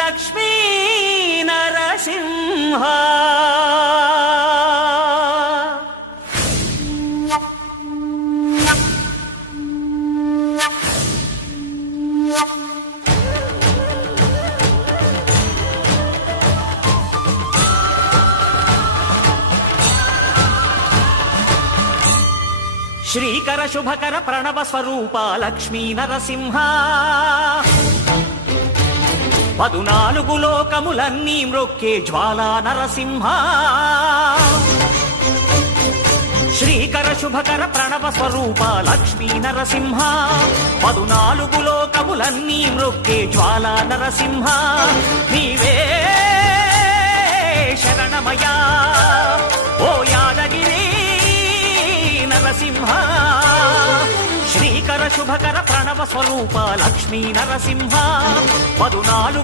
లక్ష్మీ నరసింహ శ్రీకర శుభకర ప్రణవ స్వరూప లక్ష్మీ నరసింహ 14 లోకములన్నీ మ్రొక్కే జ్వాలా నరసింహ శ్రీకర శుభకర ప్రణవ స్వరూప లక్ష్మీ నరసింహ 14 లోకములన్నీ మ్రొక్కే జ్వాలా నరసింహ నీవే శరణమయా ఓ యాదగిరి నరసింహ శ్రీకర శుభకర ప్రణవ స్వరూప లక్ష్మీ నరసింహ 14